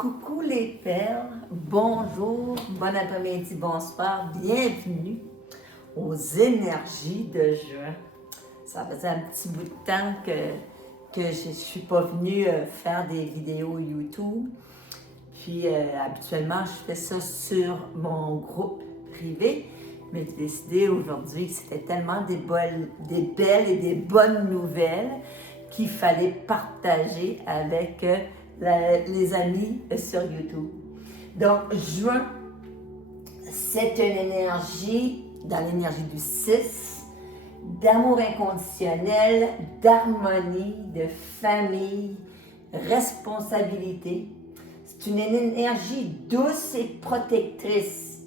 Coucou les perles, bonjour, bon après-midi, bonsoir, bienvenue aux énergies de juin. Ça faisait un petit bout de temps que je ne suis pas venue faire des vidéos YouTube. Puis habituellement, je fais ça sur mon groupe privé. Mais j'ai décidé aujourd'hui que c'était tellement des belles et des bonnes nouvelles qu'il fallait partager avec les amis sur YouTube. Donc, juin, c'est une énergie, dans l'énergie du 6, d'amour inconditionnel, d'harmonie, de famille, responsabilité. C'est une énergie douce et protectrice.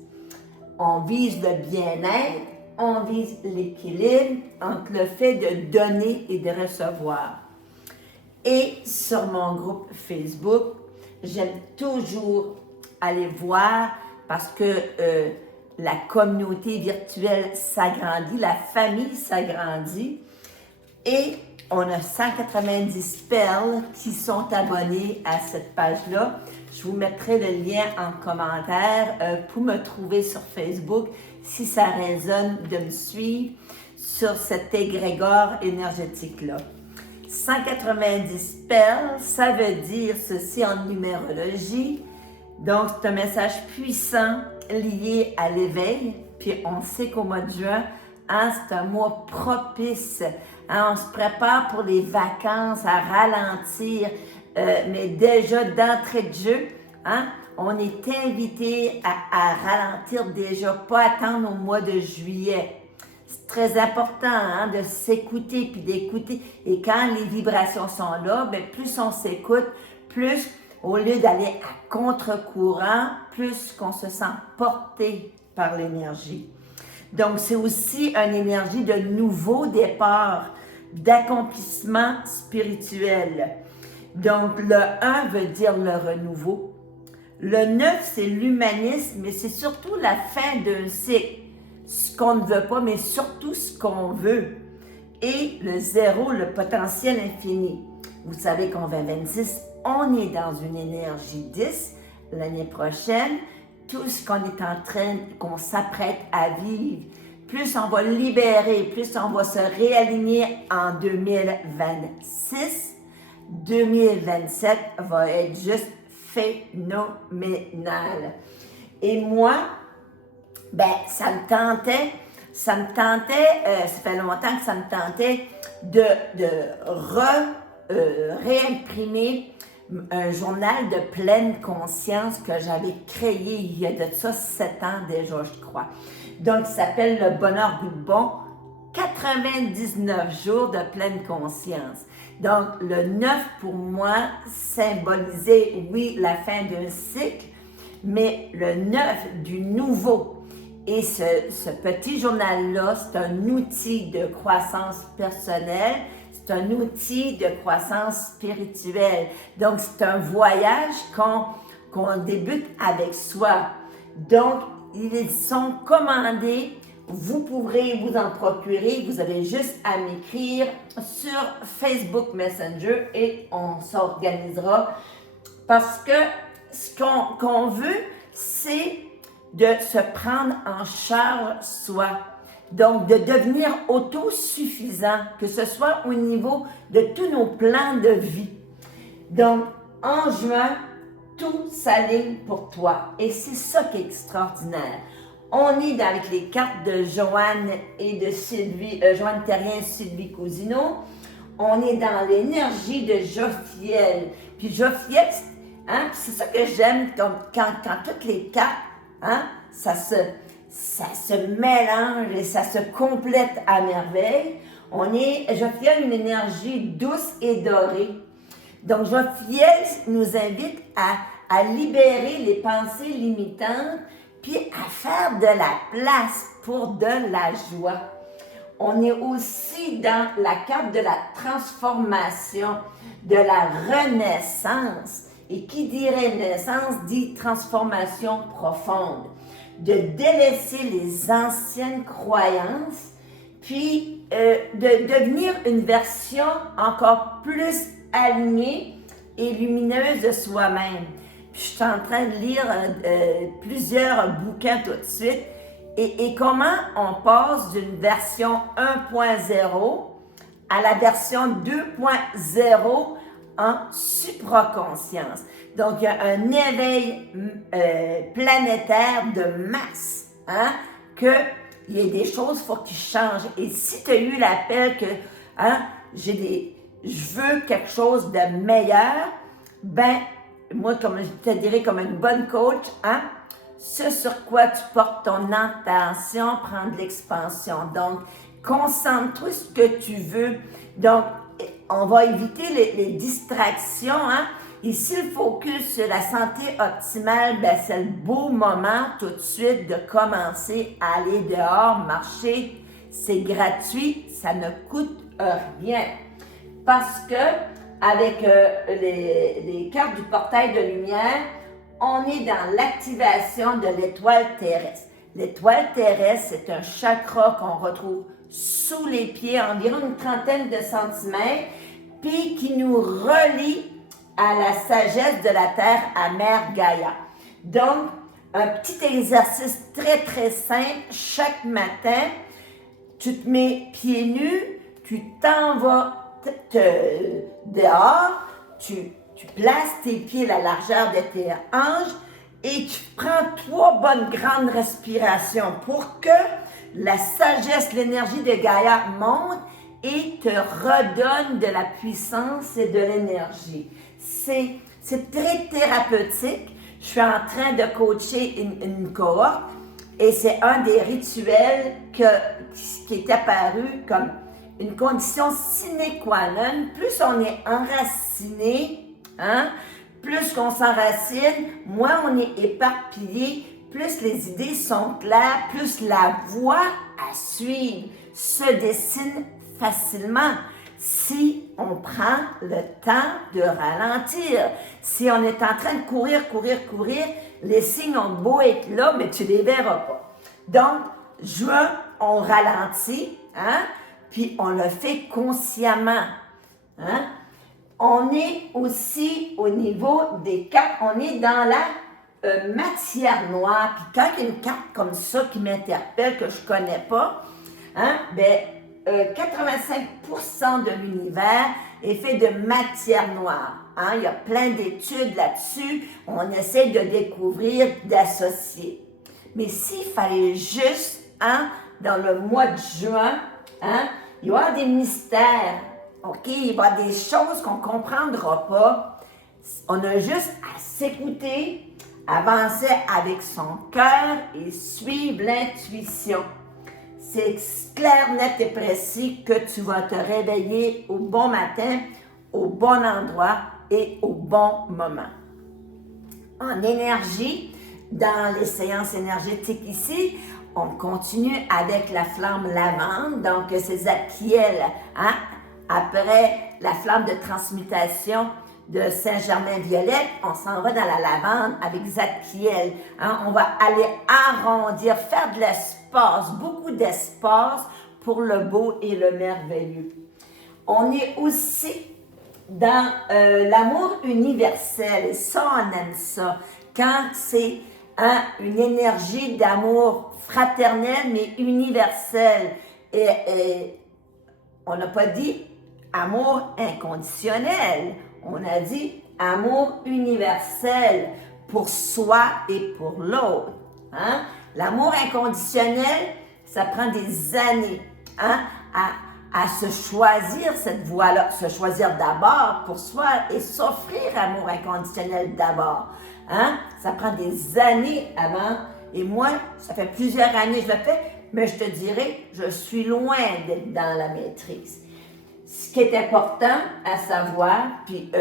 On vise le bien-être, on vise l'équilibre entre le fait de donner et de recevoir. Et sur mon groupe Facebook, j'aime toujours aller voir parce que la communauté virtuelle s'agrandit, la famille s'agrandit et on a 190 perles qui sont abonnées à cette page-là. Je vous mettrai le lien en commentaire pour me trouver sur Facebook si ça résonne de me suivre sur cet égrégore énergétique-là. 190 perles, ça veut dire ceci en numérologie. Donc, c'est un message puissant lié à l'éveil. Puis, on sait qu'au mois de juin, c'est un mois propice. On se prépare pour les vacances, à ralentir. Mais déjà, d'entrée de jeu, on est invité à ralentir déjà, pas attendre au mois de juillet. C'est très important de s'écouter puis d'écouter. Et quand les vibrations sont là, bien, plus on s'écoute, plus au lieu d'aller à contre-courant, plus qu'on se sent porté par l'énergie. Donc, c'est aussi une énergie de nouveau départ, d'accomplissement spirituel. Donc, le 1 veut dire le renouveau. Le 9, c'est l'humanisme, mais c'est surtout la fin d'un cycle. Ce qu'on ne veut pas, mais surtout ce qu'on veut. Et le 0, le potentiel infini. Vous savez qu'en 2026, on est dans une énergie 10. L'année prochaine, tout ce qu'on est en train, qu'on s'apprête à vivre, plus on va libérer, plus on va se réaligner en 2026. 2027 va être juste phénoménal. Et moi, ça me tentait, ça fait longtemps que ça me tentait de réimprimer un journal de pleine conscience que j'avais créé il y a de ça 7 ans déjà, je crois. Donc, il s'appelle Le Bonheur Goût de Bon, 99 jours de pleine conscience. Donc, le 9 pour moi symbolisait, oui, la fin d'un cycle, mais le 9 du nouveau. Et ce petit journal-là, c'est un outil de croissance personnelle, c'est un outil de croissance spirituelle. Donc, c'est un voyage qu'on débute avec soi. Donc, ils sont commandés. Vous pourrez vous en procurer. Vous avez juste à m'écrire sur Facebook Messenger et on s'organisera. Parce que ce qu'on veut, c'est de se prendre en charge soi. Donc, de devenir autosuffisant, que ce soit au niveau de tous nos plans de vie. Donc, en juin, tout s'aligne pour toi. Et c'est ça qui est extraordinaire. On est avec les cartes de Joanne et de Joanne Terrien et Sylvie Cousineau. On est dans l'énergie de Jophiel. Puis Jophiel, c'est ça que j'aime quand toutes les cartes, ça se mélange et ça se complète à merveille. Jophiel a une énergie douce et dorée. Donc, Jophiel nous invite à libérer les pensées limitantes puis à faire de la place pour de la joie. On est aussi dans la carte de la transformation, de la renaissance. Et qui dit renaissance dit transformation profonde. De délaisser les anciennes croyances, puis de devenir une version encore plus alignée et lumineuse de soi-même. puis je suis en train de lire plusieurs bouquins tout de suite. Et comment on passe d'une version 1.0 à la version 2.0 en supraconscience. Donc, il y a un éveil planétaire de masse, hein, qu'il y a des choses, il faut qu'ils changent. Et si tu as eu l'appel que, hein, je veux quelque chose de meilleur, ben, moi, comme je te dirais, comme une bonne coach, hein, ce sur quoi tu portes ton attention prend de l'expansion. Donc, concentre-toi sur ce que tu veux. Donc, on va éviter les distractions. Hein? Ici, le focus sur la santé optimale, ben, c'est le beau moment tout de suite de commencer à aller dehors, marcher. C'est gratuit, ça ne coûte rien. Parce que avec les cartes du portail de lumière, on est dans l'activation de l'étoile terrestre. L'étoile terrestre, c'est un chakra qu'on retrouve sous les pieds, environ une trentaine de centimètres, puis qui nous relie à la sagesse de la Terre, à Mère Gaïa. Donc, un petit exercice très, très simple, chaque matin, tu te mets pieds nus, tu t'en vas dehors, tu places tes pieds à la largeur de tes hanches et tu prends 3 bonnes grandes respirations pour que la sagesse, l'énergie de Gaïa monte et te redonne de la puissance et de l'énergie. C'est très thérapeutique. Je suis en train de coacher une cohorte et c'est un des rituels qui est apparu comme une condition sine qua non. Plus on est enraciné, hein, plus qu'on s'enracine, moins on est éparpillé, plus les idées sont claires, plus la voie à suivre se dessine facilement. Si on prend le temps de ralentir, si on est en train de courir, les signes ont beau être là, mais tu ne les verras pas. Donc, juin, on ralentit, hein, puis on le fait consciemment. Hein? On est aussi au niveau des cartes, on est dans la matière noire. Puis quand il y a une carte comme ça qui m'interpelle, que je ne connais pas, hein, ben, 85% de l'univers est fait de matière noire. Hein? Il y a plein d'études là-dessus. On essaie de découvrir, d'associer. Mais s'il fallait juste, hein, dans le mois de juin, hein, il va y avoir des mystères. OK? Il va y avoir des choses qu'on ne comprendra pas. On a juste à s'écouter, avancer avec son cœur et suivre l'intuition. C'est clair, net et précis que tu vas te réveiller au bon matin, au bon endroit et au bon moment. En énergie, dans les séances énergétiques ici, on continue avec la flamme lavande, donc c'est Zadkiel, hein? Après la flamme de transmutation de Saint-Germain-Violette, on s'en va dans la lavande avec Zadkiel. Hein? On va aller arrondir, faire de l'espace, beaucoup d'espace pour le beau et le merveilleux. On est aussi dans l'amour universel, et ça, on aime ça. Quand c'est une énergie d'amour fraternel, mais universel. Et on n'a pas dit amour inconditionnel, on a dit amour universel pour soi et pour l'autre. Hein? L'amour inconditionnel, ça prend des années, hein, à se choisir cette voie-là, se choisir d'abord pour soi et s'offrir amour inconditionnel d'abord. Hein? Ça prend des années avant. Et moi, ça fait plusieurs années que je le fais, mais je te dirais, je suis loin d'être dans la maîtrise. Ce qui est important à savoir, puis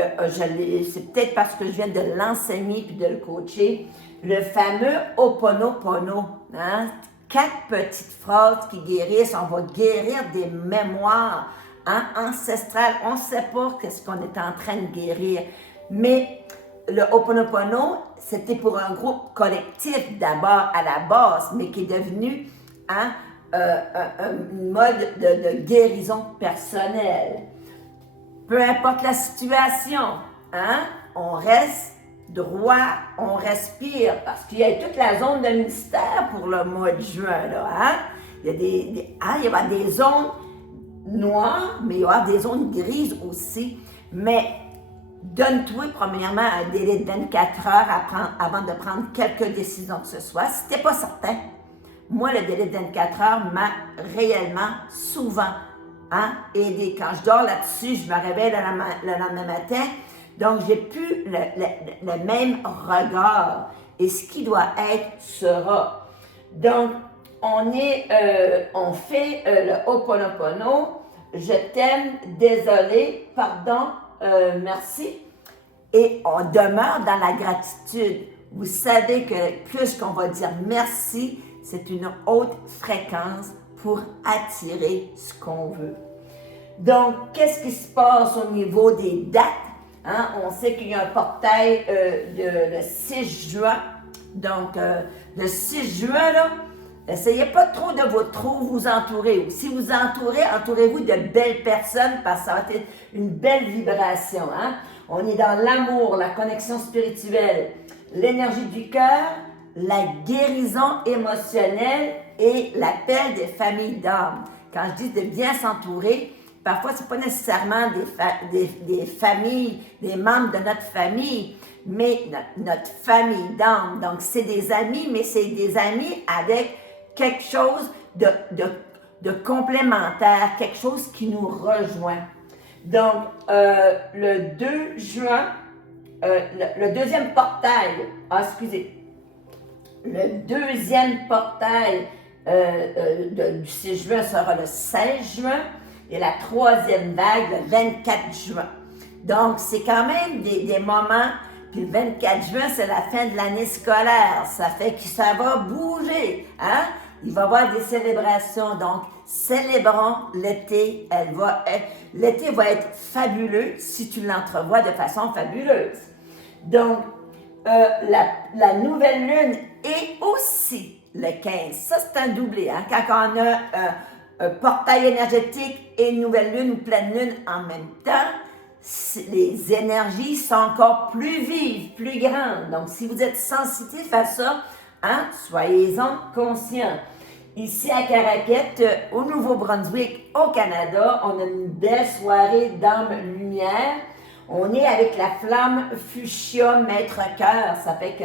c'est peut-être parce que je viens de l'enseigner puis de le coacher, le fameux Ho'oponopono, hein? 4 petites phrases qui guérissent. On va guérir des mémoires, hein, ancestrales. On ne sait pas qu'est-ce qu'on est en train de guérir, mais le Ho'oponopono, c'était pour un groupe collectif d'abord à la base, mais qui est devenu, hein, un mode de guérison personnelle. Peu importe la situation, hein, on reste droit, on respire, parce qu'il y a toute la zone de mystère pour le mois de juin, là, hein? Il y a il va y avoir des zones noires, mais il va y avoir des zones grises aussi. Mais donne-toi premièrement un délai de 24 heures avant de prendre quelques décisions que ce soit. Si tu n'es pas certain, moi, le délai de 24 heures m'a réellement souvent aidé. Quand je dors là-dessus, je me réveille le lendemain matin, donc j'ai plus le même regard. Et ce qui doit être sera. Donc, on fait le Ho'oponopono. Je t'aime, désolé, pardon, merci. Et on demeure dans la gratitude. Vous savez que plus qu'on va dire merci, c'est une haute fréquence pour attirer ce qu'on veut. Donc, qu'est-ce qui se passe au niveau des dates? On sait qu'il y a un portail le 6 juin. Donc, le 6 juin, là, essayez pas trop de vous entourer. Si vous entourez-vous de belles personnes parce que ça va être une belle vibration. On est dans l'amour, la connexion spirituelle, l'énergie du cœur, la guérison émotionnelle et l'appel des familles d'âme. Quand je dis de bien s'entourer, parfois ce n'est pas nécessairement des familles, des membres de notre famille, mais notre famille d'âme. Donc c'est des amis, mais c'est des amis avec quelque chose de complémentaire, quelque chose qui nous rejoint. Donc, le 2 juin, le deuxième portail, le deuxième portail du 6 juin sera le 16 juin et la troisième vague le 24 juin. Donc, c'est quand même des moments. Puis le 24 juin, c'est la fin de l'année scolaire. Ça fait que ça va bouger. Il va y avoir des célébrations. Donc, célébrons l'été. L'été va être fabuleux si tu l'entrevois de façon fabuleuse. Donc, la nouvelle lune est aussi le 15. Ça, c'est un doublé. Quand on a un portail énergétique et une nouvelle lune ou pleine lune en même temps, les énergies sont encore plus vives, plus grandes. Donc, si vous êtes sensitif à ça, soyez-en conscients. Ici à Caraquette, au Nouveau-Brunswick, au Canada, on a une belle soirée d'âme-lumière. On est avec la flamme fuchsia maître-cœur. Ça fait que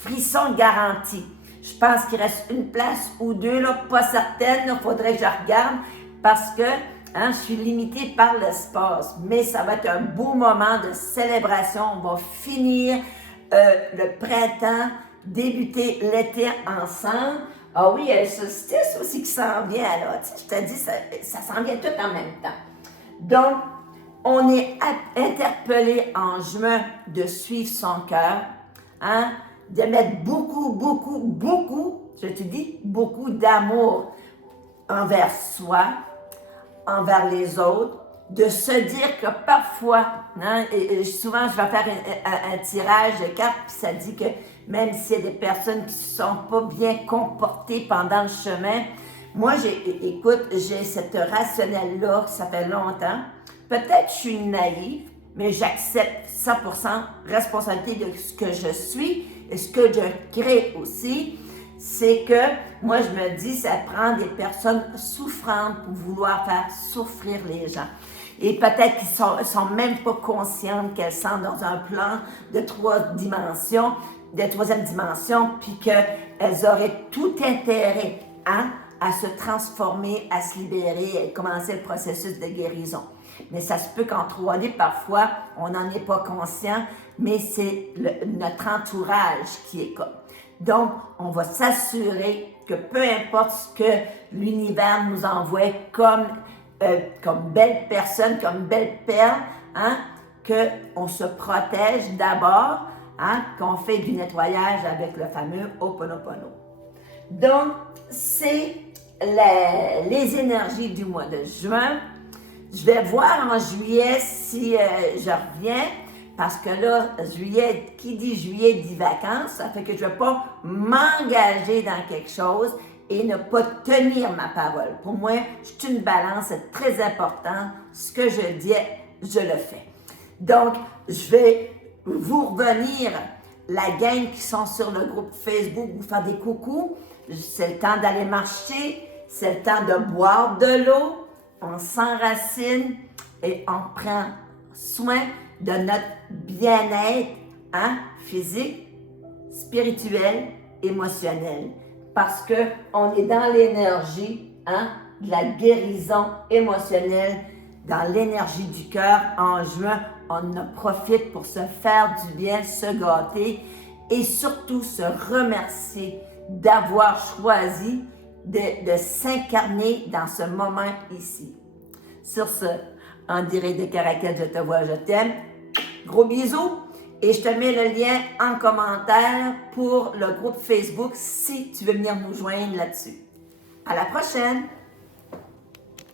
frisson garanti. Je pense qu'il reste une place ou deux, là, pas certaine. Il faudrait que je regarde parce que je suis limitée par l'espace, mais ça va être un beau moment de célébration. On va finir le printemps, débuter l'été ensemble. Ah oui, il y a le solstice aussi qui s'en vient là. Tu sais, je te dis, ça s'en vient tout en même temps. Donc, on est interpellé en juin de suivre son cœur, de mettre beaucoup, je te dis, beaucoup d'amour envers soi, envers les autres, de se dire que parfois, et souvent je vais faire un tirage de cartes, puis ça dit que même s'il y a des personnes qui ne se sont pas bien comportées pendant le chemin, moi, j'ai cette rationnelle-là, ça fait longtemps. Peut-être que je suis naïve, mais j'accepte 100% responsabilité de ce que je suis et ce que je crée aussi. C'est que moi, je me dis, ça prend des personnes souffrantes pour vouloir faire souffrir les gens. Et peut-être qu'ils sont même pas conscientes qu'elles sont dans un plan de troisième dimension, puis qu'elles auraient tout intérêt à se transformer, à se libérer et commencer le processus de guérison. Mais ça se peut qu'en 3D, parfois, on n'en est pas conscient, mais c'est notre entourage qui est comme. Donc, on va s'assurer que peu importe ce que l'univers nous envoie comme belle personne, comme belle perle, qu'on se protège d'abord, qu'on fait du nettoyage avec le fameux Ho'oponopono. Donc, c'est les énergies du mois de juin. Je vais voir en juillet si je reviens. Parce que là, juillet, qui dit juillet dit vacances, ça fait que je ne vais pas m'engager dans quelque chose et ne pas tenir ma parole. Pour moi, je suis une balance, c'est très important. Ce que je dis, je le fais. Donc, je vais vous revenir, la gang qui sont sur le groupe Facebook, vous faire des coucous. C'est le temps d'aller marcher, c'est le temps de boire de l'eau, on s'enracine et on prend soin de notre bien-être physique, spirituel, émotionnel. Parce qu'on est dans l'énergie de la guérison émotionnelle, dans l'énergie du cœur. En juin, on en profite pour se faire du bien, se gâter et surtout se remercier d'avoir choisi de s'incarner dans ce moment ici. Sur ce, en direct de Caracal, je te vois, je t'aime. Gros bisous et je te mets le lien en commentaire pour le groupe Facebook si tu veux venir nous joindre là-dessus. À la prochaine!